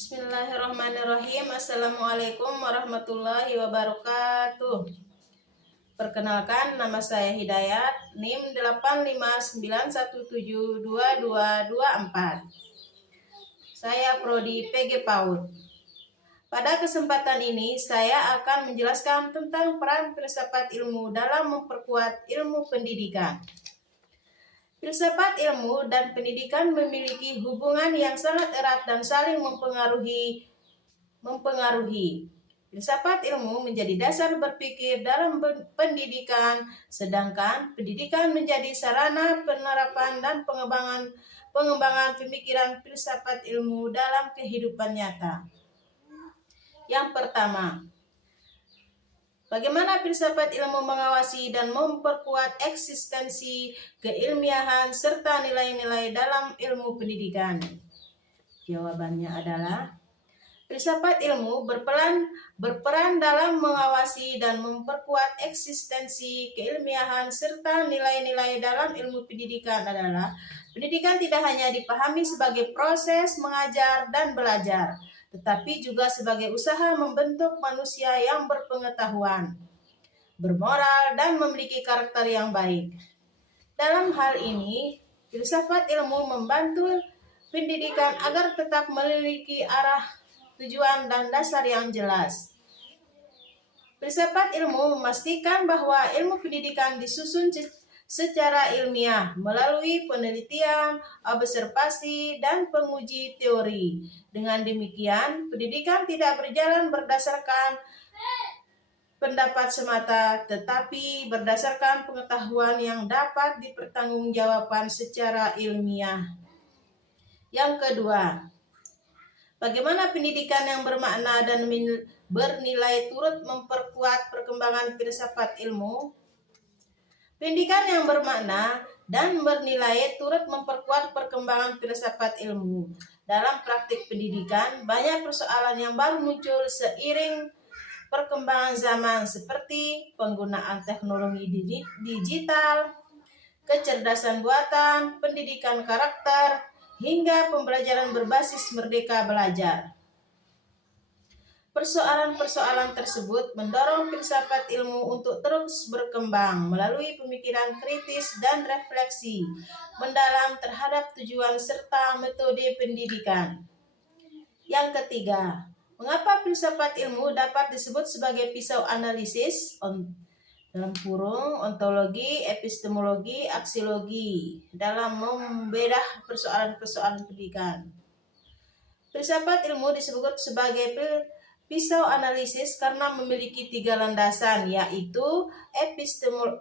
Bismillahirrahmanirrahim. Assalamualaikum warahmatullahi wabarakatuh. Perkenalkan, nama saya Hidayat, NIM 859172224. Saya prodi PG PAUD. Pada kesempatan ini saya akan menjelaskan tentang peran filsafat ilmu dalam memperkuat ilmu pendidikan. Filsafat ilmu dan pendidikan memiliki hubungan yang sangat erat dan saling mempengaruhi. Filsafat ilmu menjadi dasar berpikir dalam pendidikan, sedangkan pendidikan menjadi sarana penerapan dan pengembangan pemikiran filsafat ilmu dalam kehidupan nyata. Yang pertama, bagaimana filsafat ilmu mengawasi dan memperkuat eksistensi keilmiahan serta nilai-nilai dalam ilmu pendidikan? Jawabannya adalah filsafat ilmu berperan dalam mengawasi dan memperkuat eksistensi keilmiahan serta nilai-nilai dalam ilmu pendidikan adalah pendidikan tidak hanya dipahami sebagai proses mengajar dan belajar, tetapi juga sebagai usaha membentuk manusia yang berpengetahuan, bermoral, dan memiliki karakter yang baik. Dalam hal ini, filsafat ilmu membantu pendidikan agar tetap memiliki arah, tujuan, dan dasar yang jelas. Filsafat ilmu memastikan bahwa ilmu pendidikan disusun secara ilmiah melalui penelitian, observasi, dan penguji teori. Dengan demikian, pendidikan tidak berjalan berdasarkan pendapat semata, tetapi berdasarkan pengetahuan yang dapat dipertanggungjawabkan secara ilmiah. Yang kedua, bagaimana pendidikan yang bermakna dan bernilai turut memperkuat perkembangan filsafat ilmu? Pendidikan yang bermakna dan bernilai turut memperkuat perkembangan filsafat ilmu. Dalam praktik pendidikan, banyak persoalan yang baru muncul seiring perkembangan zaman seperti penggunaan teknologi digital, kecerdasan buatan, pendidikan karakter, hingga pembelajaran berbasis merdeka belajar. Persoalan-persoalan tersebut mendorong filsafat ilmu untuk terus berkembang melalui pemikiran kritis dan refleksi mendalam terhadap tujuan serta metode pendidikan. Yang ketiga, mengapa filsafat ilmu dapat disebut sebagai pisau analisis dalam kurung ontologi, epistemologi, aksiologi dalam membedah persoalan-persoalan pendidikan? Filsafat ilmu disebut sebagai pisau analisis karena memiliki 3 landasan, yaitu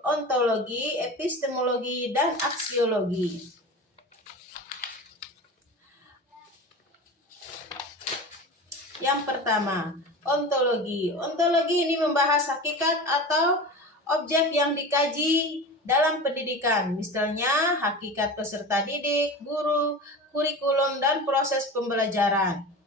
ontologi, epistemologi, dan aksiologi. Yang pertama, ontologi. Ontologi ini membahas hakikat atau objek yang dikaji dalam pendidikan, misalnya hakikat peserta didik, guru, kurikulum, dan proses pembelajaran.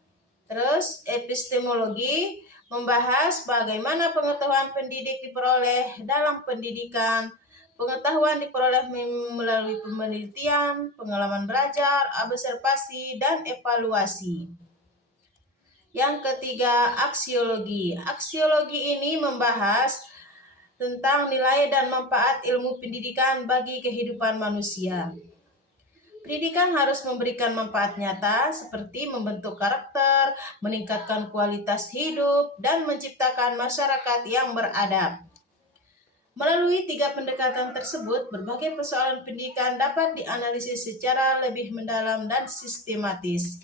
Terus epistemologi membahas bagaimana pengetahuan pendidik diperoleh dalam pendidikan. Pengetahuan diperoleh melalui penelitian, pengalaman belajar, observasi, dan evaluasi. Yang ketiga, aksiologi. Aksiologi ini membahas tentang nilai dan manfaat ilmu pendidikan bagi kehidupan manusia. Pendidikan harus memberikan manfaat nyata seperti membentuk karakter, meningkatkan kualitas hidup, dan menciptakan masyarakat yang beradab. Melalui 3 pendekatan tersebut, berbagai persoalan pendidikan dapat dianalisis secara lebih mendalam dan sistematis.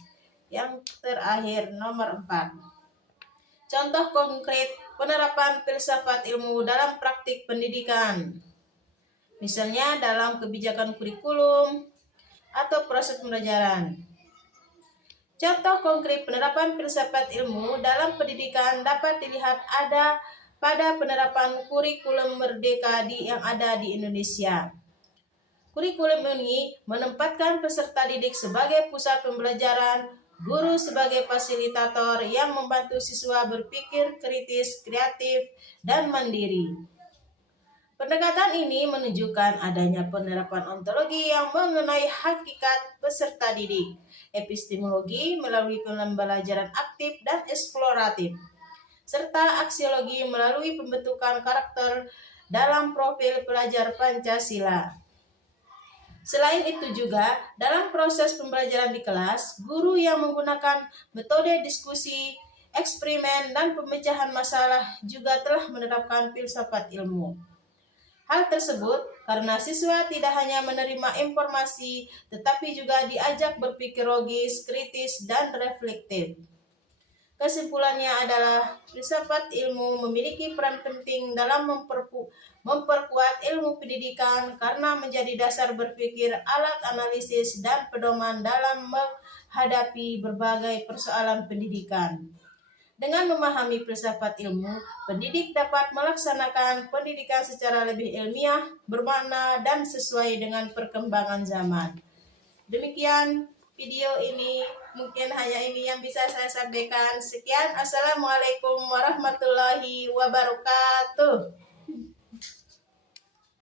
Yang terakhir, nomor 4. Contoh konkret penerapan filsafat ilmu dalam praktik pendidikan. Misalnya dalam kebijakan kurikulum atau proses pembelajaran. Contoh konkret penerapan filsafat ilmu dalam pendidikan dapat dilihat ada pada penerapan kurikulum merdeka yang ada di Indonesia. Kurikulum ini menempatkan peserta didik sebagai pusat pembelajaran, guru sebagai fasilitator yang membantu siswa berpikir kritis, kreatif, dan mandiri. Pendekatan ini menunjukkan adanya penerapan ontologi yang mengenai hakikat peserta didik, epistemologi melalui pembelajaran aktif dan eksploratif, serta aksiologi melalui pembentukan karakter dalam profil pelajar Pancasila. Selain itu juga, dalam proses pembelajaran di kelas, guru yang menggunakan metode diskusi, eksperimen, dan pemecahan masalah juga telah menerapkan filsafat ilmu. Hal tersebut karena siswa tidak hanya menerima informasi, tetapi juga diajak berpikir logis, kritis, dan reflektif. Kesimpulannya adalah filsafat ilmu memiliki peran penting dalam memperkuat ilmu pendidikan karena menjadi dasar berpikir, alat analisis, dan pedoman dalam menghadapi berbagai persoalan pendidikan. Dengan memahami filsafat ilmu, pendidik dapat melaksanakan pendidikan secara lebih ilmiah, bermakna, dan sesuai dengan perkembangan zaman. Demikian video ini, mungkin hanya ini yang bisa saya sampaikan. Sekian, Assalamualaikum warahmatullahi wabarakatuh.